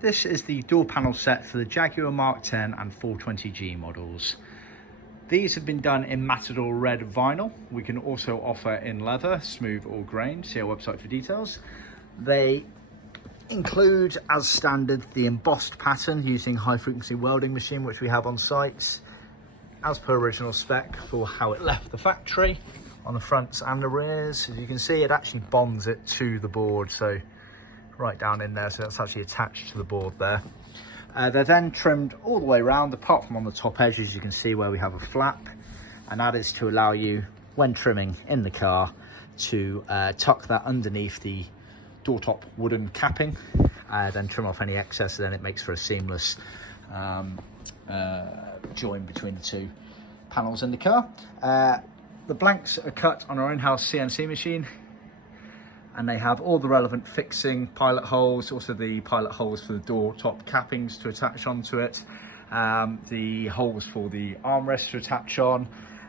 This is the door panel set for the Jaguar Mark 10 and 420G models. These have been done in Matador Red Vinyl. We can also offer in leather, smooth or grain. See our website for details. They include, as standard, the embossed pattern using high frequency welding machine, which we have on site, as per original spec for how it left the factory on the fronts and the rears. As you can see, it actually bonds it to the board, so right down in there, so that's actually attached to the board there. They're then trimmed all the way around, apart from on the top edge, as you can see, where we have a flap, and that is to allow you, when trimming in the car, to tuck that underneath the door top wooden capping, then trim off any excess, and then it makes for a seamless join between the two panels in the car. The blanks are cut on our in-house CNC machine, and they have all the relevant fixing, pilot holes, also the pilot holes for the door top cappings to attach onto it, the holes for the armrests to attach on,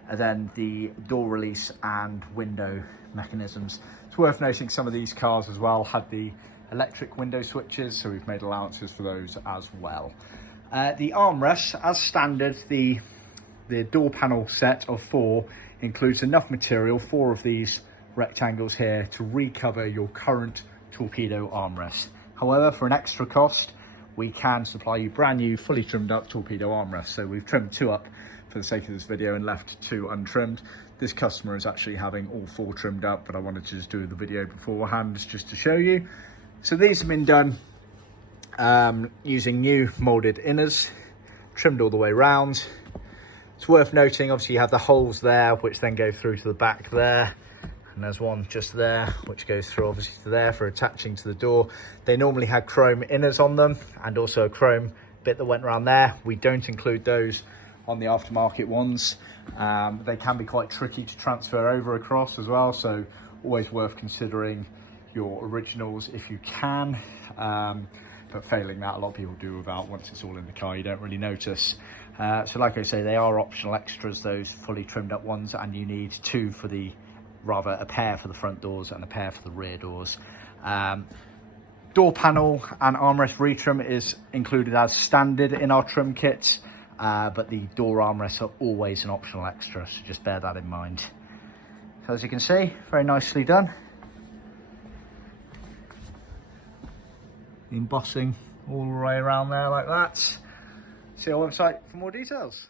and then the door release and window mechanisms. It's worth noting some of these cars as well had the electric window switches, so we've made allowances for those as well. The armrests, as standard, the door panel set of 4 includes enough material, 4 of these rectangles here, to recover your current torpedo armrest. However, for an extra cost, we can supply you brand new, fully trimmed up torpedo armrests. So we've trimmed 2 up for the sake of this video and left 2 untrimmed. This customer is actually having all 4 trimmed up, but I wanted to just do the video beforehand just to show you. So these have been done using new molded inners, trimmed all the way round. It's worth noting, obviously, you have the holes there, which then go through to the back there. And there's one just there, which goes through obviously to there for attaching to the door. They normally had chrome inners on them, and also a chrome bit that went around there. We don't include those on the aftermarket ones. They can be quite tricky to transfer over across as well, so always worth considering your originals if you can. But failing that, a lot of people do without. Once it's all in the car, you don't really notice. So like I say, they are optional extras, those fully trimmed up ones, and you need 2 for the, rather a pair for the front doors and a pair for the rear doors. Door panel and armrest retrim is included as standard in our trim kits, but the door armrests are always an optional extra, so just bear that in mind. So as you can see, very nicely done. The embossing all the way around there like that. See our website for more details.